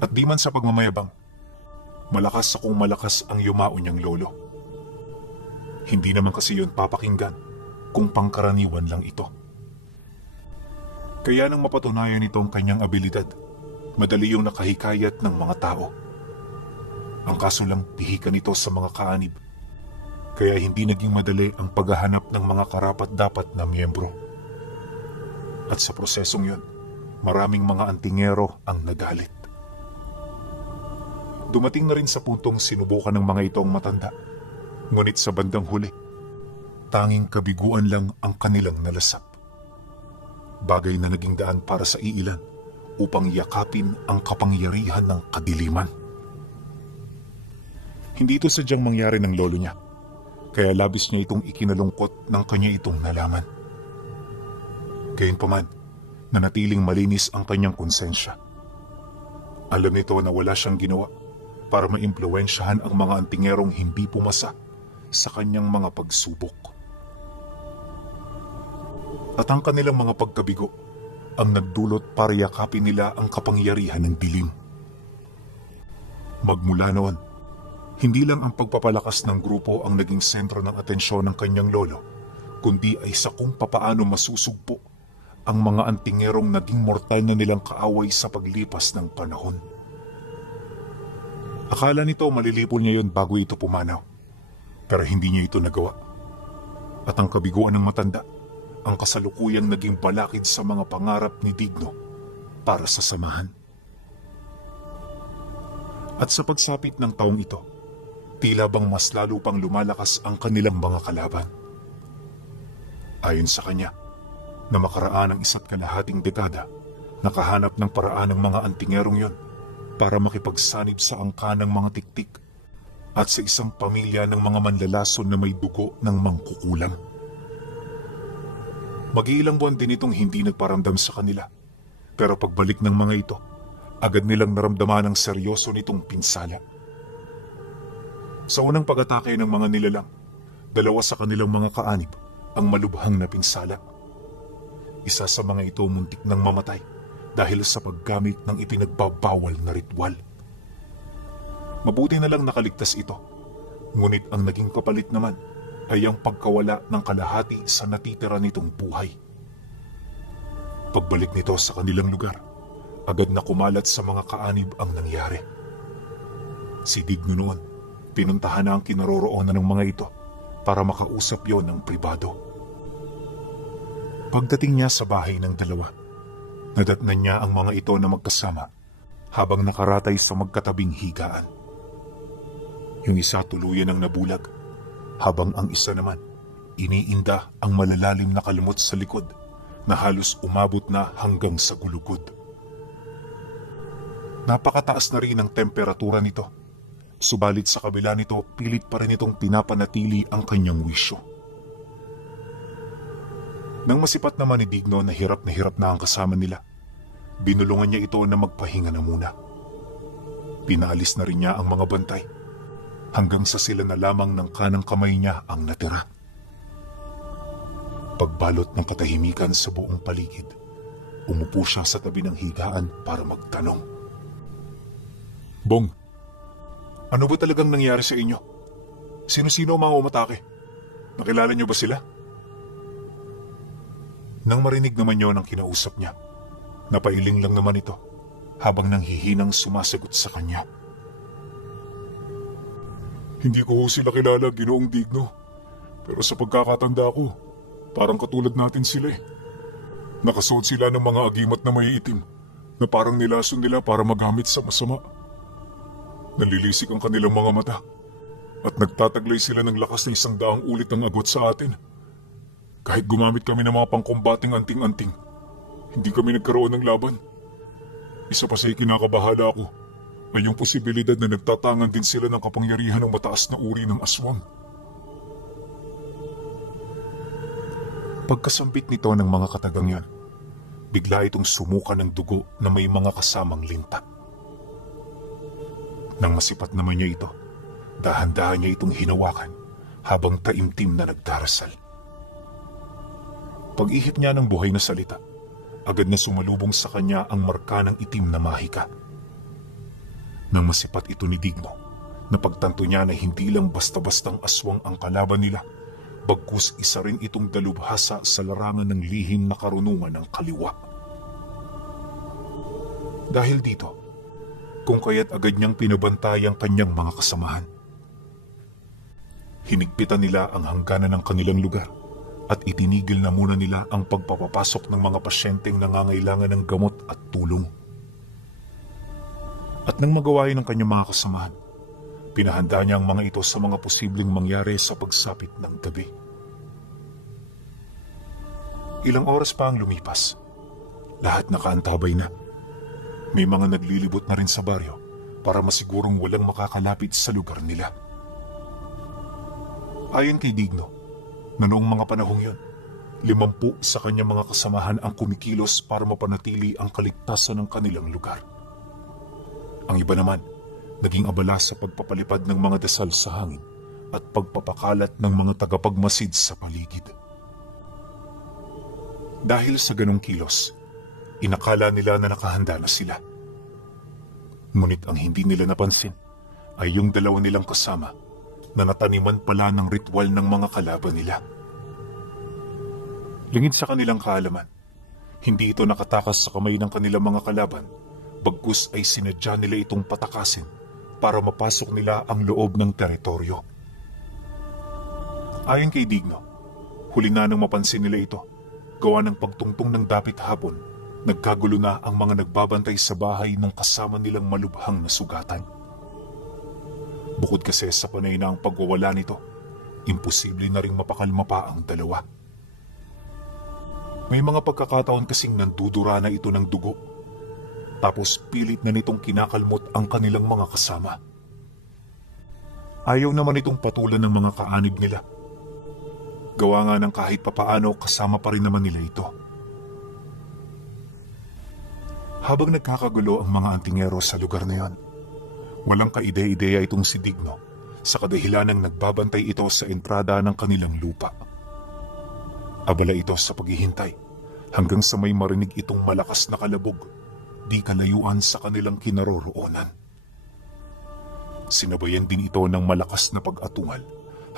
At di man sa pagmamayabang, malakas akong malakas ang yumao niyang lolo. Hindi naman kasi yun papakinggan kung pangkaraniwan lang ito. Kaya nang mapatunayan nito ang kanyang abilidad, madali yung nakahikayat ng mga tao. Ang kaso lang, pihikan ito sa mga kaanib. Kaya hindi naging madali ang paghahanap ng mga karapat-dapat na miyembro. At sa prosesong yun, maraming mga antingero ang nagalit. Dumating na rin sa puntong sinubukan ng mga ito ang matanda. Ngunit sa bandang huli, tanging kabiguan lang ang kanilang nalasap. Bagay na naging daan para sa iilan upang yakapin ang kapangyarihan ng kadiliman. Hindi ito sadyang mangyari ng lolo niya, kaya labis niya itong ikinalungkot ng kanya itong nalaman. Gayunpaman, nanatiling malinis ang kanyang konsensya. Alam nito na wala siyang ginawa para maimpluwensyahan ang mga antingerong hindi pumasa sa kanyang mga pagsubok. At ang kanilang mga pagkabigo ang nagdulot para yakapin nila ang kapangyarihan ng dilim. Magmula noon, hindi lang ang pagpapalakas ng grupo ang naging sentro ng atensyon ng kanyang lolo, kundi ay sa kung papaano masusugpo ang mga antingerong naging mortal na nilang kaaway sa paglipas ng panahon. Akala nito malilipol niya yun bago ito pumanaw, pero hindi niya ito nagawa. At ang kabiguan ng matanda, ang kasalukuyang naging balakid sa mga pangarap ni Digno para sa samahan. At sa pagsapit ng taong ito, tila bang mas lalo pang lumalakas ang kanilang mga kalaban. Ayon sa kanya, na makaraan ng 1.5 dekada, nakahanap ng paraan ng mga antingerong yon para makipagsanib sa angka ng mga tiktik at sa isang pamilya ng mga manlalason na may dugo ng mangkukulam. Mag-iilang buwan din itong hindi nagparamdam sa kanila, pero pagbalik ng mga ito, agad nilang naramdaman ang seryoso nitong pinsala. Sa unang pag-atake ng mga nilalang, 2 sa kanilang mga kaanib ang malubhang na pinsala. Isa sa mga ito muntik nang mamatay dahil sa paggamit ng ipinagbabawal na ritual. Mabuti na lang nakaligtas ito, ngunit ang naging kapalit naman ay ang pagkawala ng kalahati sa natitira nitong buhay. Pagbalik nito sa kanilang lugar, agad na kumalat sa mga kaanib ang nangyari. Si Digno noon, pinuntahan na ang kinaroroonan ng mga ito para makausap yon ng pribado. Pagdating niya sa bahay ng dalawa, nadatnan niya ang mga ito na magkasama habang nakaratay sa magkatabing higaan. Yung isa tuluyan ang nabulag, habang ang isa naman iniinda ang malalalim na kalmot sa likod na halos umabot na hanggang sa gulugod. Napakataas na rin ang temperatura nito, subalit sa kabila nito pilit pa rin itong pinapanatili ang kanyang wisyo. Nang masipat naman ni Digno na hirap na ang kasama nila, binulungan niya ito na magpahinga na muna. Pinaalis na rin niya ang mga bantay, hanggang sa sila na lamang ng kanang kamay niya ang natira. Pagbalot ng katahimikan sa buong paligid, umupo siya sa tabi ng higaan para magtanong. Bong, ano ba talagang nangyari sa inyo? Sino-sino ang mga umatake? Nakilala niyo ba sila? Nang marinig naman niyo ng kinausap niya, napailing lang naman ito habang nanghihinang sumasagot sa kanya. Hindi ko sila kilala, Ginoong Digno. Pero sa pagkakatanda ko, parang katulad natin sila eh. Nakasuot sila ng mga agimat na may itim na parang nilason nila para magamit sa masama. Nalilisik ang kanilang mga mata at nagtataglay sila ng lakas na 100 ulit ang agot sa atin. Kahit gumamit kami ng mga pangkumbating anting-anting, hindi kami nagkaroon ng laban. Isa pa sa ikinakabahala ako ay yung posibilidad na nagtatangan din sila ng kapangyarihan ng mataas na uri ng aswang. Pagkasambit nito ng mga katagang yan, bigla itong sumuka ng dugo na may mga kasamang linta. Nang masipat naman niya ito, dahan-dahan niya itong hinawakan habang taimtim na nagdarasal. Pag-ihip niya ng buhay na salita, agad na sumalubong sa kanya ang marka ng itim na mahika. Nang masipat ito ni Digno, napagtanto niya na hindi lang basta-bastang aswang ang kalaban nila, bagkus isa rin itong dalubhasa sa larangan ng lihim na karunungan ng kaliwa. Dahil dito, kung kaya't agad niyang pinabantay ang kanyang mga kasamahan. Hinigpitan nila ang hangganan ng kanilang lugar at itinigil na muna nila ang pagpapapasok ng mga pasyenteng nangangailangan ng gamot at tulong. At nang magawa ng kanyang mga kasamahan, pinahanda niya ang mga ito sa mga posibleng mangyari sa pagsapit ng gabi. Ilang oras pa ang lumipas. Lahat nakaantabay na. May mga naglilibot na rin sa baryo para masigurong walang makakalapit sa lugar nila. Ayon kay Digno, na noong mga panahong yon, 50 sa kanyang mga kasamahan ang kumikilos para mapanatili ang kaligtasan ng kanilang lugar. Ang iba naman, naging abala sa pagpapalipad ng mga dasal sa hangin at pagpapakalat ng mga tagapagmasid sa paligid. Dahil sa ganong kilos, inakala nila na nakahanda na sila. Ngunit ang hindi nila napansin ay yung dalawa nilang kasama na nataniman pala ng ritual ng mga kalaban nila. Lingid sa kanilang kaalaman, hindi ito nakatakas sa kamay ng kanilang mga kalaban, bagkus ay sinadya nila itong patakasin para mapasok nila ang loob ng teritoryo. Ayon kay Digno, huli na nang mapansin nila ito, gawa ng pagtungtong ng dapit hapon, nagkagulo na ang mga nagbabantay sa bahay ng kasama nilang malubhang na sugatan. Bukod kasi sa panay na ang pagwawala nito, imposible na ring mapakalma pa ang dalawa. May mga pagkakataon kasing nandudura na ito ng dugo, tapos pilit na nitong kinakalmot ang kanilang mga kasama. Ayaw naman itong patulan ng mga kaanib nila. Gawa nga ng kahit papaano kasama pa rin naman nila ito. Habang nagkakagulo ang mga antingero sa lugar na yon, walang kaide-ideya itong si Digno sa kadahilanang nagbabantay ito sa entrada ng kanilang lupa. Abala ito sa paghihintay hanggang sa may marinig itong malakas na kalabog, di kalayuan sa kanilang kinaroroonan. Sinabayan din ito ng malakas na pag-atungal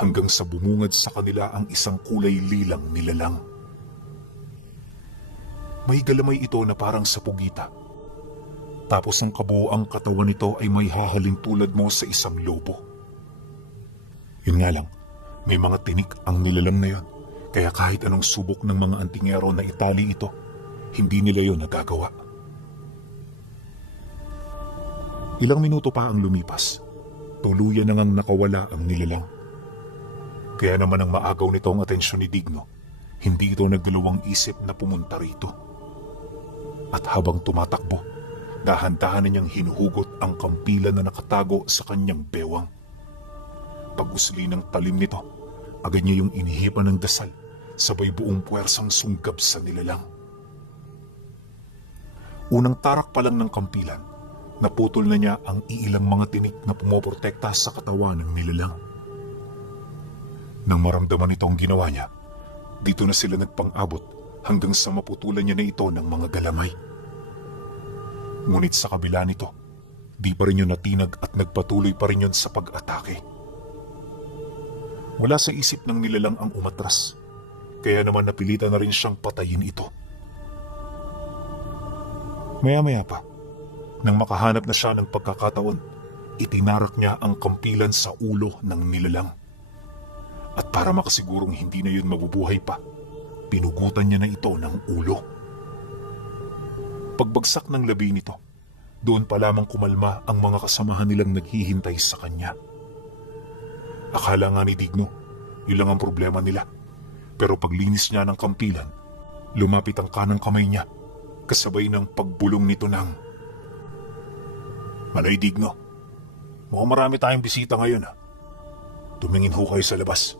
hanggang sa bumungad sa kanila ang isang kulay lilang nilalang. May galamay ito na parang sa pugita. Tapos ang kabuoang katawan nito ay may hahalin tulad mo sa isang lobo. Yun nga lang, may mga tinik ang nilalang na yon, kaya kahit anong subok ng mga antingero na itali ito, hindi nila yon nagagawa. Ilang minuto pa ang lumipas, tuluyan na ngang nakawala ang nilalang. Kaya naman ang maagaw nito ang atensyon ni Digno, hindi ito nagdalawang isip na pumunta rito. At habang tumatakbo, dahan-dahan niyang hinuhugot ang kampilan na nakatago sa kanyang bewang. Pag-usli ng talim nito, agad niya yung inihipan ng dasal, sabay buong puwersang sunggab sa nilalang. Unang tarak pa lang ng kampilan, naputol na niya ang iilang mga tinik na pumoprotekta sa katawan ng nilalang. Nang maramdaman nito ang ginawa niya, dito na sila nagpang-abot hanggang sa maputulan niya na ito ng mga galamay. Ngunit sa kabila nito, di pa rin yun natinag at nagpatuloy pa rin yun sa pag-atake. Wala sa isip ng nilalang ang umatras, kaya naman napilitan na rin siyang patayin ito. Maya-maya pa, nang makahanap na siya ng pagkakataon, itinarak niya ang kampilan sa ulo ng nilalang. At para makasigurong hindi na yun mabubuhay pa, pinugutan niya na ito ng ulo. Pagbagsak ng labi nito, doon pa lamang kumalma ang mga kasamahan nilang naghihintay sa kanya. Akala nga ni Digno, yun lang ang problema nila. Pero paglinis niya ng kampilan, lumapit ang kanang kamay niya, kasabay ng pagbulong nito ng, "Malay Digno, mukhang marami tayong bisita ngayon ha. Tumingin ho kayo sa labas.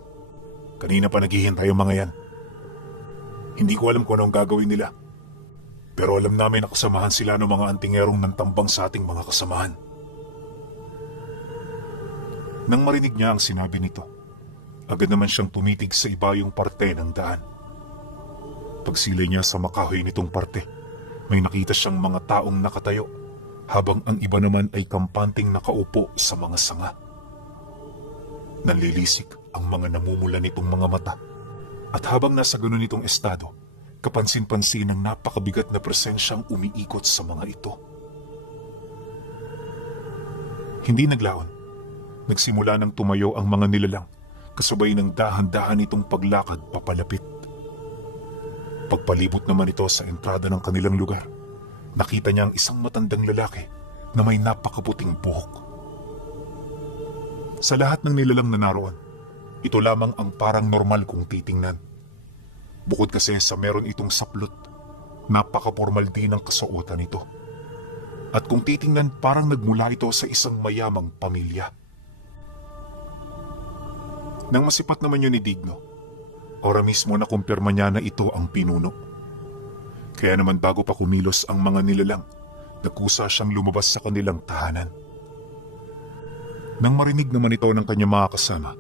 Kanina pa naghihintay ang mga yan. Hindi ko alam kung anong gagawin nila. Pero alam namin na kasamahan sila ng mga antingerong nantambang sa ating mga kasamahan." Nang marinig niya ang sinabi nito, agad naman siyang tumitig sa ibayong parte ng daan. Pagsilay niya sa makahoy nitong parte, may nakita siyang mga taong nakatayo habang ang iba naman ay kampanteng nakaupo sa mga sanga. Nanlilisik ang mga namumula nitong mga mata at habang nasa ganun itong estado, kapansin-pansin ang napakabigat na presensyang umiikot sa mga ito. Hindi naglaon. Nagsimula nang tumayo ang mga nilalang kasabay ng dahan-dahan itong paglakad papalapit. Pagpalibot naman ito sa entrada ng kanilang lugar, nakita niya ang isang matandang lalaki na may napakaputing buhok. Sa lahat ng nilalang na naroon, ito lamang ang parang normal kung titingnan. Bukod kasi sa meron itong saplot, napaka-formal din ang kasuotan nito. At kung titingnan, parang nagmula ito sa isang mayamang pamilya. Nang masipat naman yun ni Digno, ora mismo na kumpirma niya na ito ang pinuno. Kaya naman bago pa kumilos ang mga nilalang, nagkusa siyang lumabas sa kanilang tahanan. Nang marinig naman ito ng kanyang mga kasama,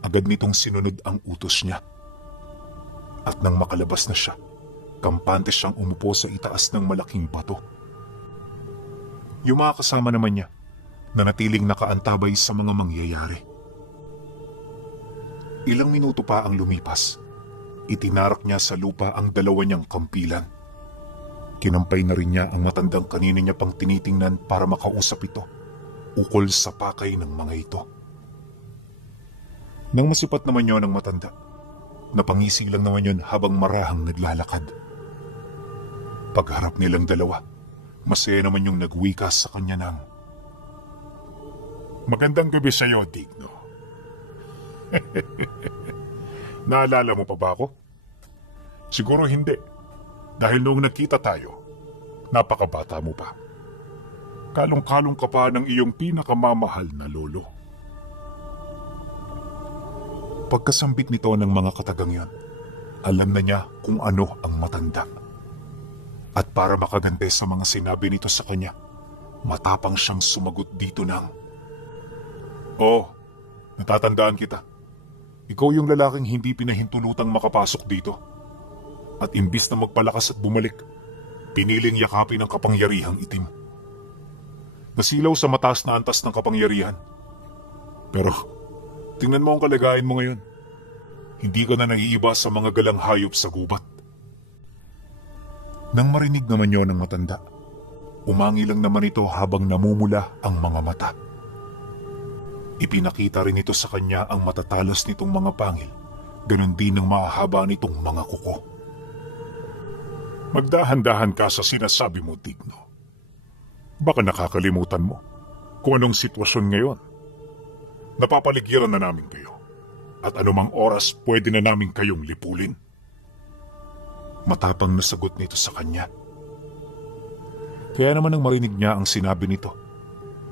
agad nitong sinunod ang utos niya. At nang makalabas na siya, kampante siyang umupo sa itaas ng malaking bato. Yung mga kasama naman niya, nanatiling nakaantabay sa mga mangyayari. Ilang minuto pa ang lumipas, itinarak niya sa lupa ang dalawa niyang kampilan. Kinampay na rin niya ang matandang kanina niya pang tinitingnan para makausap ito, ukol sa pakay ng mga ito. Nang masupat naman yun ang matanda, napangisi lang naman yun habang marahang naglalakad. Pagharap nilang dalawa, masaya naman yung nagwika sa kanya ng, "Magandang gabi sa iyo, Digno." Naalala mo pa ba ako? Siguro hindi, dahil noong nagkita tayo, napakabata mo pa. Kalong-kalong ka pa ng iyong pinakamamahal na lolo. Pagkasambit nito ng mga katagang yon, alam na niya kung ano ang matanda. At para makagante sa mga sinabi nito sa kanya, matapang siyang sumagot dito ng, "Oh, natatandaan kita. Ikaw yung lalaking hindi pinahintulutang makapasok dito. At imbis na magpalakas at bumalik, piniling yakapin ang kapangyarihang itim. Nasilaw sa mataas na antas ng kapangyarihan. Pero, tingnan mo ang kalagayan mo ngayon. Hindi ka na naiiba sa mga galang hayop sa gubat." Nang marinig naman yon ng matanda, umangi lang naman ito habang namumula ang mga mata. Ipinakita rin ito sa kanya ang matatalas nitong mga pangil, ganon din ang mahahaba nitong mga kuko. "Magdahan-dahan ka sa sinasabi mo, Digno. Baka nakakalimutan mo kung anong sitwasyon ngayon. Napapaligiran na namin kayo at anumang oras pwede na namin kayong lipulin." Matapang na sagot nito sa kanya. Kaya naman nang marinig niya ang sinabi nito,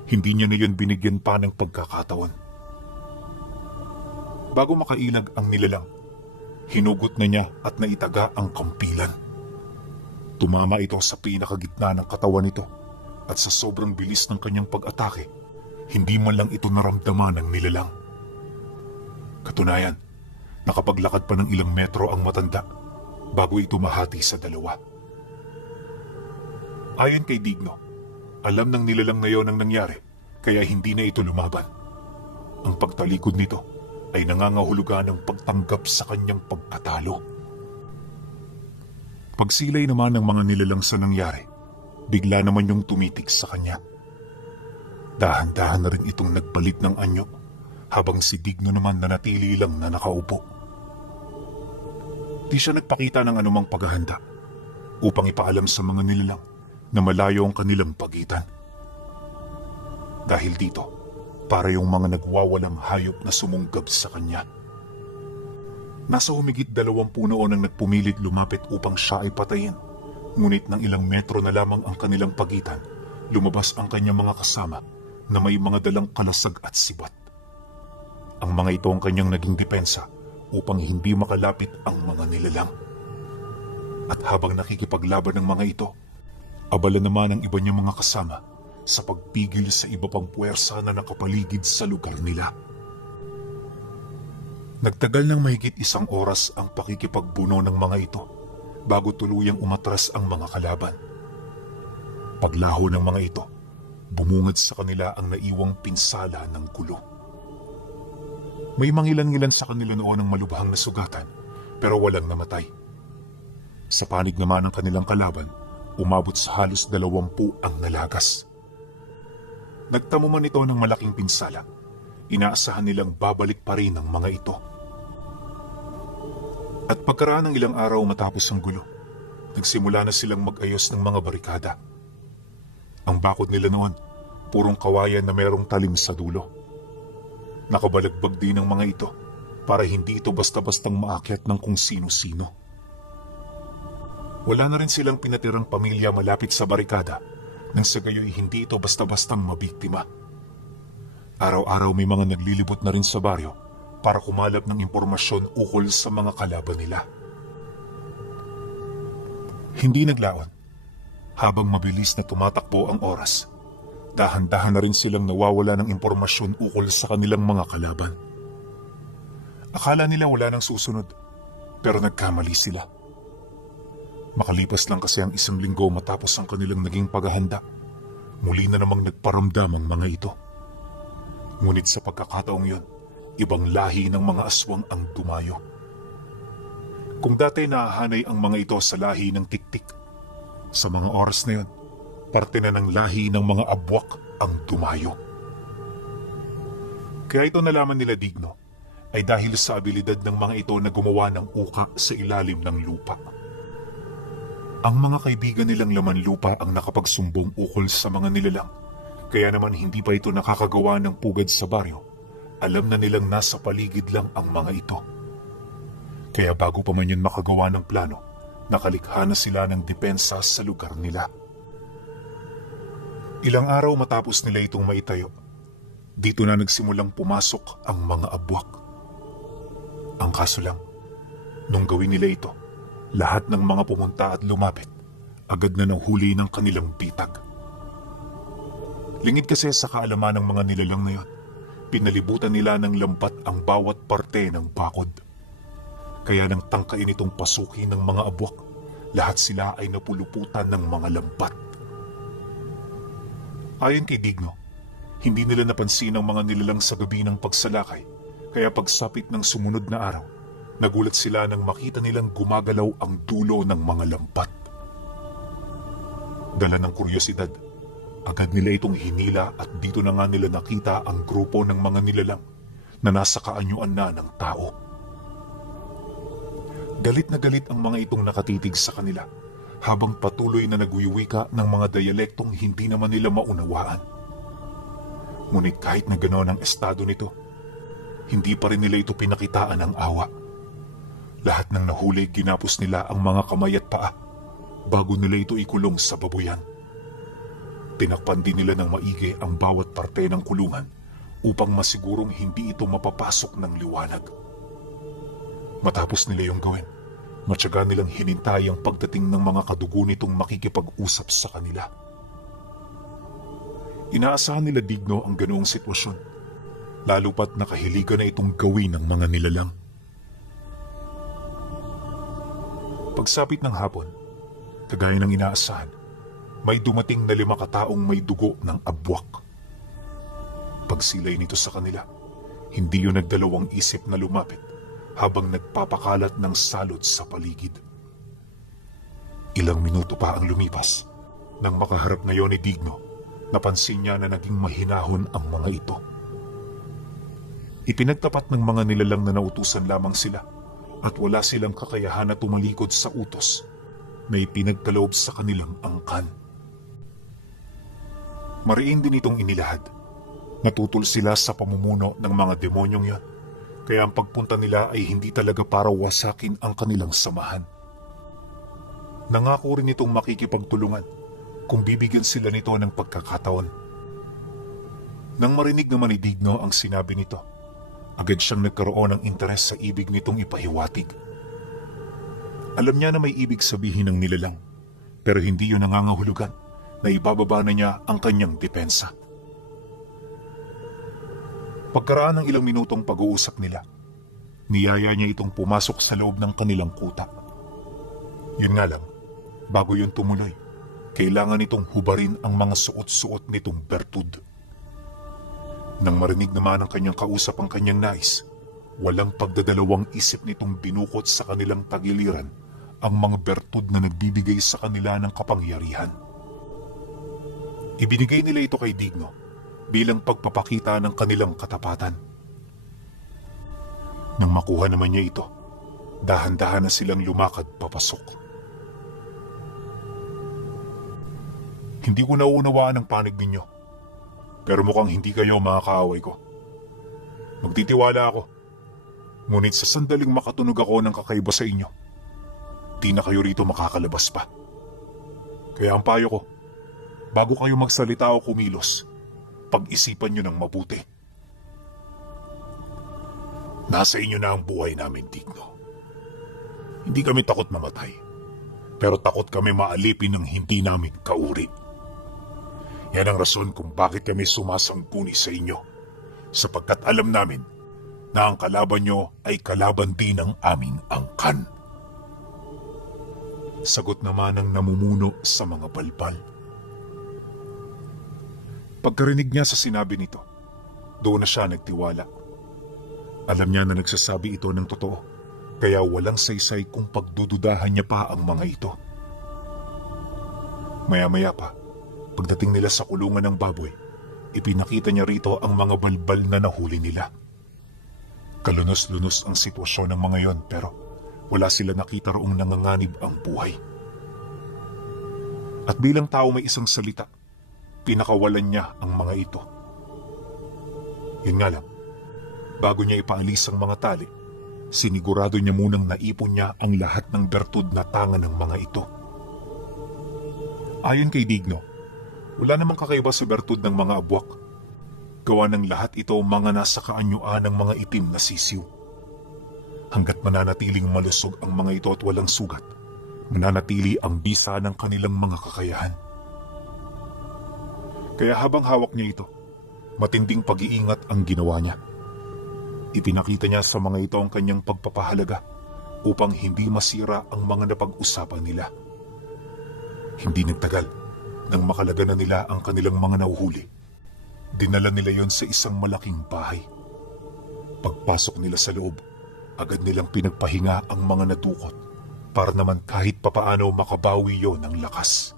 hindi niya na yun binigyan pa ng pagkakataon. Bago makailag ang nilalang, hinugot na niya at naitaga ang kampilan. Tumama ito sa pinakagitna ng katawan nito at sa sobrang bilis ng kanyang pag-atake, hindi man lang ito naramdaman ng nilalang. Katunayan, nakapaglakad pa ng ilang metro ang matanda bago ito mahati sa dalawa. Ayon kay Digno, alam ng nilalang na yon ang nangyari, kaya hindi na ito lumaban. Ang pagtalikod nito ay nangangahulugan ng pagtanggap sa kanyang pagkatalo. Pagsilay naman ng mga nilalang sa nangyari, bigla naman yung tumitig sa kanya. Dahan-dahan na rin itong nagpalit ng anyo, habang si Digno naman nanatili lang na nakaupo. Di siya nagpakita ng anumang paghahanda upang ipaalam sa mga nilalang na malayo ang kanilang pagitan. Dahil dito, para yung mga nagwawalang hayop na sumunggab sa kanya. Nasa humigit 20 noon ang nagpumilit lumapit upang siya ay patayin. Ngunit ng ilang metro na lamang ang kanilang pagitan, lumabas ang kanyang mga kasama na may mga dalang kalasag at sibat. Ang mga ito ang kanyang naging depensa upang hindi makalapit ang mga nilalang. At habang nakikipaglaban ng mga ito, abala naman ang iba niyang mga kasama sa pagpigil sa iba pang puwersa na nakapaligid sa lugar nila. Nagtagal ng mahigit 1 oras ang pakikipagbuno ng mga ito bago tuluyang umatras ang mga kalaban. Paglaho ng mga ito, bumungad sa kanila ang naiwang pinsala ng gulo. May mangilan-ngilan sa kanila noon ang malubhang nasugatan pero walang namatay. Sa panig naman ng kanilang kalaban, umabot sa halos 20 ang nalagas. Nagtamo man ito ng malaking pinsala, inaasahan nilang babalik pa rin ang mga ito. At pagkaraan ng ilang araw matapos ang gulo, nagsimula na silang mag-ayos ng mga barikada. Ang bakod nila noon, purong kawayan na merong talim sa dulo. Nakabalagbag din ang mga ito para hindi ito basta-bastang maakyat ng kung sino-sino. Wala na rin silang pinatirang pamilya malapit sa barikada nang sa gayoy hindi ito basta-bastang mabiktima. Araw-araw may mga naglilibot na rin sa baryo para kumalap ng impormasyon ukol sa mga kalaban nila. Hindi naglaon. Habang mabilis na tumatakbo ang oras, dahan-dahan na rin silang nawawala ng impormasyon ukol sa kanilang mga kalaban. Akala nila wala nang susunod, pero nagkamali sila. Makalipas lang kasi ang 1 linggo matapos ang kanilang naging paghahanda, muli na namang nagparamdam ang mga ito. Ngunit sa pagkakataong yun, ibang lahi ng mga aswang ang dumayo. Kung dati nahahanay ang mga ito sa lahi ng tiktik, sa mga oras na yun, parte na ng lahi ng mga abwak ang dumayo. Kaya ito nalaman nila Digno ay dahil sa abilidad ng mga ito na gumawa ng uka sa ilalim ng lupa. Ang mga kaibigan nilang laman lupa ang nakapagsumbong ukol sa mga nilalang, kaya naman hindi pa ito nakakagawa ng pugad sa baryo. Alam na nilang nasa paligid lang ang mga ito. Kaya bago pa man yun makagawa ng plano, nakalikha na sila ng depensa sa lugar nila. Ilang araw matapos nila itong maitayo, dito na nagsimulang pumasok ang mga abwak. Ang kaso lang, nung gawin nila ito, lahat ng mga pumunta at lumapit, agad na nahuli ng kanilang bitag. Lingid kasi sa kaalaman ng mga nilalang na yun, pinalibutan nila ng lampat ang bawat parte ng bakod. Kaya nang tangkain itong pasukin ng mga abwak, lahat sila ay napuluputan ng mga lampat. Ayon kay Digno, hindi nila napansin ang mga nilalang sa gabi ng pagsalakay, kaya pagsapit ng sumunod na araw, nagulat sila nang makita nilang gumagalaw ang dulo ng mga lampat. Dala ng kuryosidad, agad nila itong hinila at dito na nga nila nakita ang grupo ng mga nilalang na nasa kaanyuan na ng tao. Galit na galit ang mga itong nakatitig sa kanila habang patuloy na nagwiwika ng mga diyalektong hindi naman nila maunawaan. Ngunit kahit na ganoon ang estado nito, hindi pa rin nila ito pinakitaan ng awa. Lahat ng nahuli ginapos nila ang mga kamay at paa bago nila ito ikulong sa babuyan. Tinakpan din nila ng maigi ang bawat parte ng kulungan upang masigurong hindi ito mapapasok ng liwanag. Matapos nila yung gawin, matyaga nilang hinintay ang pagdating ng mga kadugo nitong makikipag-usap sa kanila. Inaasahan nila Digno ang ganoong sitwasyon, lalo pat nakahiligan na itong gawin ng mga nilalang. Pagsapit ng hapon, kagaya ng inaasahan, may dumating na 5 kataong may dugo ng abwak. Pagsilay nito sa kanila, hindi yun nagdalawang isip na lumapit habang nagpapakalat ng salot sa paligid. Ilang minuto pa ang lumipas nang makaharap na yon ni Digno, napansin niya na naging mahinahon ang mga ito. Ipinagtapat ng mga nilalang na nautusan lamang sila at wala silang kakayahan na tumalikod sa utos na ipinagkaloob sa kanilang angkan. Mariin din itong inilahad. Natutol sila sa pamumuno ng mga demonyong yan, kaya ang pagpunta nila ay hindi talaga para wasakin ang kanilang samahan. Nangako rin itong makikipagtulungan kung bibigyan sila nito ng pagkakataon. Nang marinig naman ni Digno ang sinabi nito, agad siyang nagkaroon ng interes sa ibig nitong ipahiwatig. Alam niya na may ibig sabihin ng nilalang, pero hindi yun nangangahulugan na ibababa na niya ang kanyang depensa. Pagkaraan ng ilang minutong pag-uusap nila, niyaya niya itong pumasok sa loob ng kanilang kuta. Yun nga lang, bago yun tumuloy, Kailangan nitong hubarin ang mga suot-suot nitong bertud. Nang marinig naman ng kanyang kausap ang kanyang nais, walang pagdadalawang isip nitong binukot sa kanilang tagiliran ang mga bertud na nagbibigay sa kanila ng kapangyarihan. Ibinigay nila ito kay Digno bilang pagpapakita ng kanilang katapatan. Nang makuha naman niya ito, dahan-dahan na silang lumakad papasok. Hindi ko nauunawaan ang panig ninyo, pero mukhang hindi kayo mga kaaway ko. Magtitiwala ako, ngunit sa sandaling makatunog ako ng kakaiba sa inyo, di na kayo rito makakalabas pa. Kaya ang payo ko, bago kayo magsalita o kumilos, pag-isipan nyo ng mabuti. Nasa inyo na ang buhay namin, Digno. Hindi kami takot mamatay, pero takot kami maalipin ng hindi namin kauri. Yan ang rason kung bakit kami sumasangguni sa inyo, sapagkat alam namin na ang kalaban nyo ay kalaban din ng aming angkan. Sagot naman ng namumuno sa mga balbal. Pagkarinig niya sa sinabi nito, doon na siya nagtiwala. Alam niya na nagsasabi ito ng totoo, kaya walang saysay kung pagdududahan niya pa ang mga ito. Maya-maya pa, pagdating nila sa kulungan ng baboy, ipinakita niya rito ang mga balbal na nahuli nila. Kalunos-lunos ang sitwasyon ng mga yon, pero wala sila nakita roong nanganganib ang buhay. At bilang tao may isang salita, pinakawalan niya ang mga ito. Yun nga lang, bago niya ipaalis ang mga tali, sinigurado niya munang naipon niya ang lahat ng bertud na tanga ng mga ito. Ayon kay Digno, wala namang kakaiba sa bertud ng mga abwak. Gawa ng lahat ito mga nasa kaanyuan ng mga itim na sisiw. Hanggat mananatiling malusog ang mga ito at walang sugat, mananatili ang bisa ng kanilang mga kakayahan. Kaya habang hawak niya ito, matinding pag-iingat ang ginawa niya. Ipinakita niya sa mga ito ang kanyang pagpapahalaga upang hindi masira ang mga napag-usapan nila. Hindi nagtagal, nang makalaga na nila ang kanilang mga nauhuli, dinala nila yon sa isang malaking bahay. Pagpasok nila sa loob, agad nilang pinagpahinga ang mga nadukot para naman kahit papaano makabawi yon ng lakas.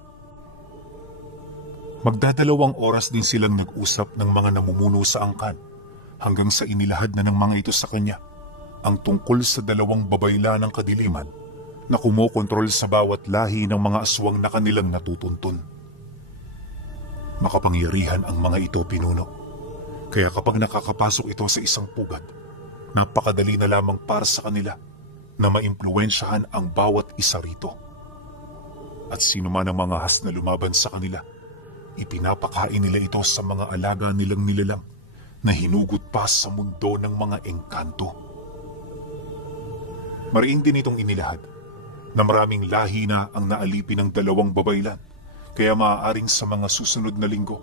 Magdadalawang oras din silang nag-usap ng mga namumuno sa angkan hanggang sa inilahad na ng mga ito sa kanya ang tungkol sa dalawang babayla ng kadiliman na kumokontrol sa bawat lahi ng mga aswang na kanilang natutuntun. Makapangyarihan ang mga ito, pinuno. Kaya kapag nakakapasok ito sa isang pugad, napakadali na lamang para sa kanila na maimpluwensyahan ang bawat isa rito. At sino man ang mga has na lumaban sa kanila, ipinapakain nila ito sa mga alaga nilang nilalang na hinugot pa sa mundo ng mga engkanto. Mariing din itong inilahad na maraming lahi na ang naalipin ng dalawang babaylan. Kaya maaaring sa mga susunod na linggo,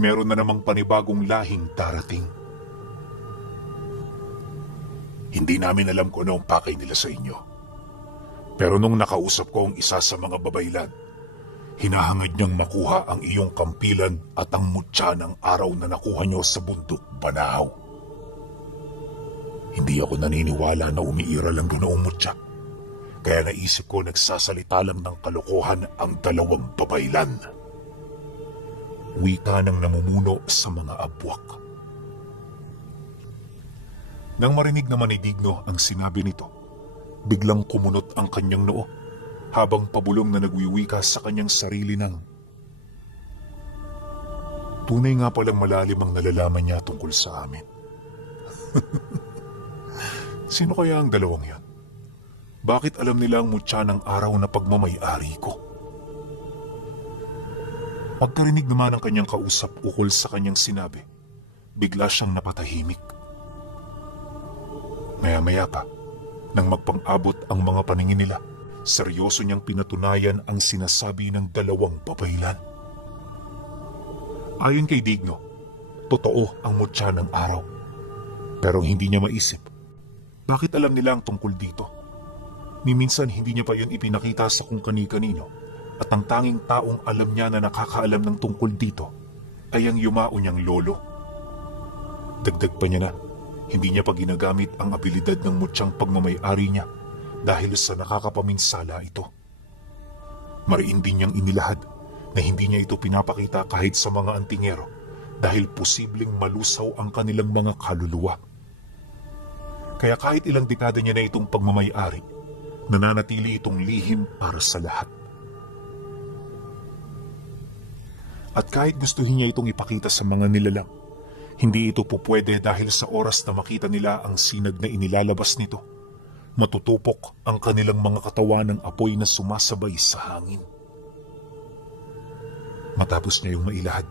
meron na namang panibagong lahing darating. Hindi namin alam kung ano ang pakay nila sa inyo. Pero nung nakausap ko ang isa sa mga babaylan, hinahangad niyang makuha ang iyong kampilan at ang mutya ng araw na nakuha niyo sa bundok Banahaw. Hindi ako naniniwala na umiiral ang ganoong mutya. Kaya naisip ko nagsasalita lang ng kalokohan ang dalawang babaylan. Wika ng namumuno sa mga abwak. Nang marinig naman ni Digno ang sinabi nito, biglang kumunot ang kanyang noo habang pabulong na nagwiwika sa kanyang sarili ng, tunay nga palang malalim ang nalalaman niya tungkol sa amin. Sino kaya ang dalawang yan? Bakit alam nila ang mutya ng araw na pagmamay-ari ko? Pagkarinig naman ng kanyang kausap ukol sa kanyang sinabi, bigla siyang napatahimik. Maya-maya pa, nang magpang-abot ang mga paningin nila, seryoso niyang pinatunayan ang sinasabi ng dalawang babaylan. Ayon kay Digno, totoo ang mutya ng araw. Pero hindi niya maisip, bakit alam nila ang tungkol dito? Ni minsan hindi niya pa yun ipinakita sa kung kani-kanino At ang tanging taong alam niya na nakakaalam ng tungkol dito ay ang yumao niyang lolo. Dagdag pa niya na, hindi niya pa ginagamit ang abilidad ng mutyang pagmamay-ari niya dahil sa nakakapaminsala ito. Mariin din niyang inilahad na hindi niya ito pinapakita kahit sa mga antingero dahil posibleng malusaw ang kanilang mga kaluluwa. Kaya kahit ilang dekada niya na itong pagmamay-ari, nananatili itong lihim para sa lahat. At kahit gustuhin niya itong ipakita sa mga nilalang, hindi ito pupwede dahil sa oras na makita nila ang sinag na inilalabas nito, matutupok ang kanilang mga katawan ng apoy na sumasabay sa hangin. Matapos niya yung mailahad,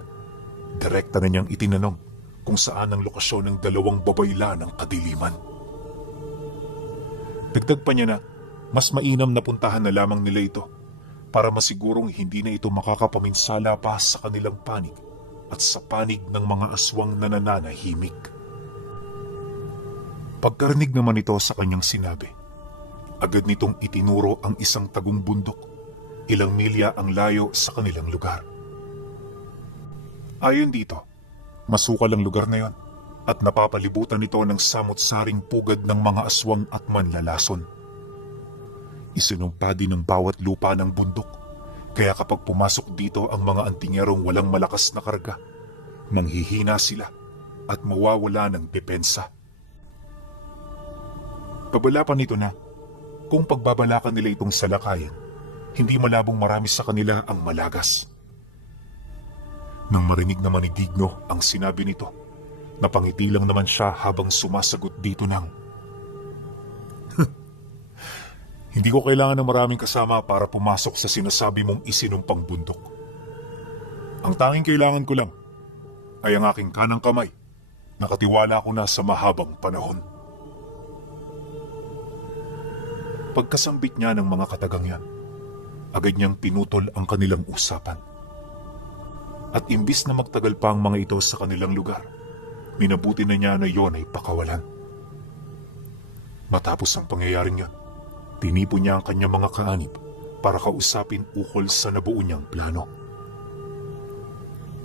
direkta na niyang itinanong kung saan ang lokasyon ng dalawang babayla ng kadiliman. Dagdag pa niya na mas mainam na puntahan na lamang nila ito para masigurong hindi na ito makakapaminsala pa sa kanilang panig at sa panig ng mga aswang na nananahimik. Pagkarinig naman ito sa kanyang sinabi, agad nitong itinuro ang isang tagong bundok, ilang milya ang layo sa kanilang lugar. Ayon dito, masukal ang lugar na yon at napapalibutan ito ng samot-saring pugad ng mga aswang at manlalason. Isinumpa din ng bawat lupa ng bundok, kaya kapag pumasok dito ang mga antingerong walang malakas na karga, manghihina sila at mawawala ng depensa. Babala pa nito na, kung pagbabalakan nila itong salakayin, hindi malabong marami sa kanila ang malagas. Nang marinig naman ni Digno ang sinabi nito, napangiti lang naman siya habang sumasagot dito ng, hindi ko kailangan ng maraming kasama para pumasok sa sinasabi mong isinumpang bundok. Ang tanging kailangan ko lang ay ang aking kanang kamay. Nakatiwala ko na sa mahabang panahon. Pagkasambit niya ng mga katagang yan, agad niyang pinutol ang kanilang usapan. At imbis na magtagal pa ang mga ito sa kanilang lugar, minabuti na niya na yon ay pakawalan. Matapos ang pangyayaring yan, tinipon niya ang kanyang mga kaanib para kausapin ukol sa nabuo niyang plano.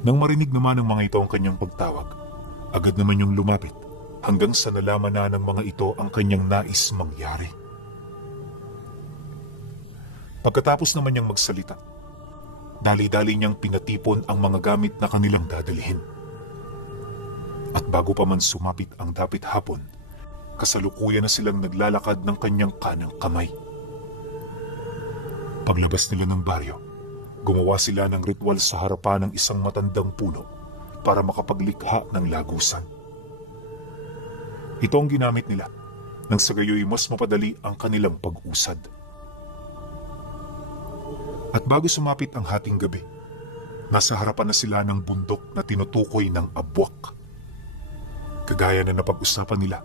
Nang marinig naman ng mga ito ang kanyang pagtawag, agad naman yung lumapit hanggang sa nalaman na ng mga ito ang kanyang nais mangyari. Pagkatapos naman niyang magsalita, dali-dali niyang pinatipon ang mga gamit na kanilang dadalhin. At bago pa man sumapit ang dapit hapon, kasalukuyan na silang naglalakad ng kanyang kanang kamay. Paglabas nila ng baryo, gumawa sila ng ritual sa harapan ng isang matandang puno para makapaglikha ng lagusan. Ito ang ginamit nila nang sa gayoy mas mapadali ang kanilang pag-usad. At bago sumapit ang hating gabi, nasa harapan na sila ng bundok na tinutukoy ng abwak. Kagaya na napag-usapan nila,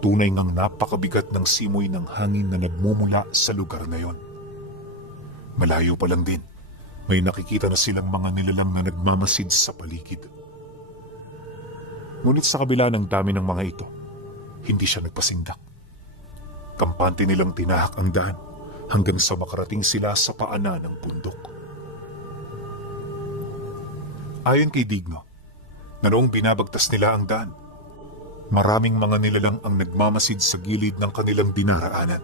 tunay ngang napakabigat ng simoy ng hangin na nagmumula sa lugar na yon. Malayo pa lang din, may nakikita na silang mga nilalang na nagmamasid sa paligid. Ngunit sa kabila ng dami ng mga ito, hindi siya nagpasindak. Kampante nilang tinahak ang daan hanggang sa makarating sila sa paanan ng bundok. Ayon kay Digno, na noong binabagtas nila ang daan, maraming mga nilalang ang nagmamasid sa gilid ng kanilang dinaraanan.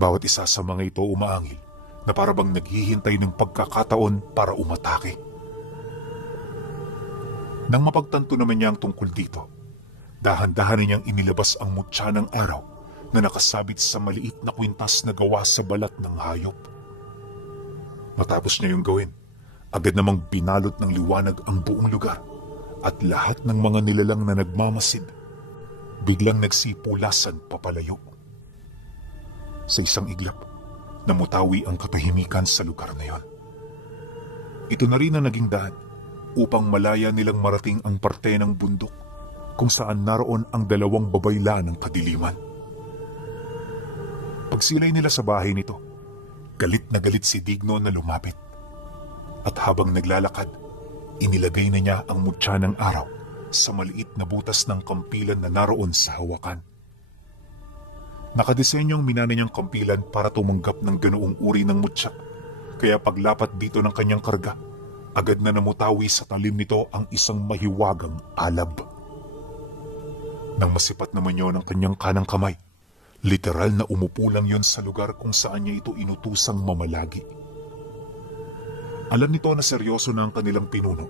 Bawat isa sa mga ito umaangil na parabang naghihintay ng pagkakataon para umatake. Nang mapagtanto naman niya ang tungkol dito, dahan-dahan niyang inilabas ang mutya ng araw na nakasabit sa maliit na kwintas na gawa sa balat ng hayop. Matapos niya yung gawin, agad namang binalot ng liwanag ang buong lugar at lahat ng mga nilalang na nagmamasid biglang nagsipulasan papalayo. Sa isang iglap, namutawi ang katahimikan sa lugar na yon. Ito na rin ang naging daan upang malaya nilang marating ang parte ng bundok kung saan naroon ang dalawang babayla ng kadiliman. Pagsilay nila sa bahay nito, galit na galit si Digno na lumapit. At habang naglalakad, inilagay na niya ang mutya ng araw sa maliit na butas ng kampilan na naroon sa hawakan. Nakadesenyong minana niyang kampilan para tumanggap ng ganoong uri ng mutya Kaya paglapat dito ng kanyang karga, agad na namutawi sa talim nito ang isang mahiwagang alab. Nang masipat naman yon ang kanyang kanang kamay, literal na umupo lang yon sa lugar kung saan niya ito inutusang mamalagi. Alam nito na seryoso na ang kanilang pinuno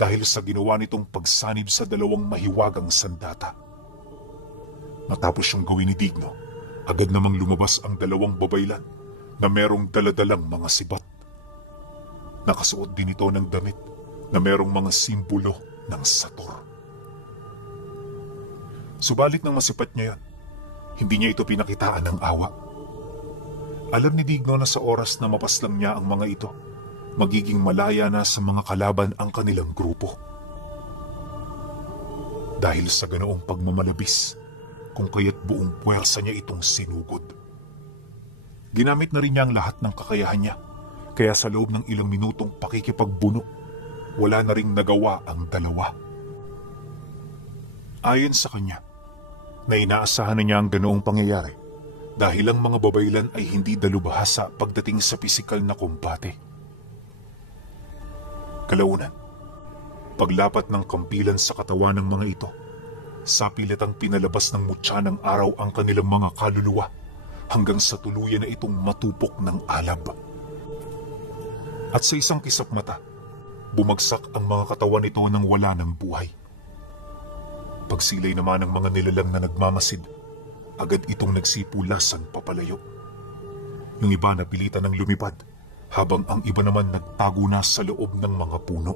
dahil sa ginawa nitong pagsanib sa dalawang mahiwagang sandata. Matapos siyang gawin ni Digno, agad namang lumabas ang dalawang babaylan na merong daladalang mga sibat. Nakasuot din ito ng damit na merong mga simbolo ng Sator. Subalit nang masipat niya yan, hindi niya ito pinakitaan ng awa. Alam ni Digno na sa oras na mapaslang niya ang mga ito, magiging malaya na sa mga kalaban ang kanilang grupo. Dahil sa ganoong pagmamalabis, kung kaya't buong puwersa niya itong sinugod. Ginamit na rin niya ang lahat ng kakayahan niya, kaya sa loob ng ilang minutong pakikipagbuno, wala na ring nagawa ang dalawa. Ayon sa kanya, na inaasahan na niya ang ganoong pangyayari dahil ang mga babaylan ay hindi dalubhasa pagdating sa pisikal na kumbate. Kalaunan, paglapat ng kampilan sa katawan ng mga ito, sapilatang pinalabas ng mutya ng araw ang kanilang mga kaluluwa hanggang sa tuluyan na itong matupok ng alab. At sa isang kisap mata, bumagsak ang mga katawan nito nang wala ng buhay. Pagsilay naman ng mga nilalang na nagmamasid, agad itong nagsipulasan papalayo. Yung iba napilitan ng lumipad, habang ang iba naman nagtago na sa loob ng mga puno.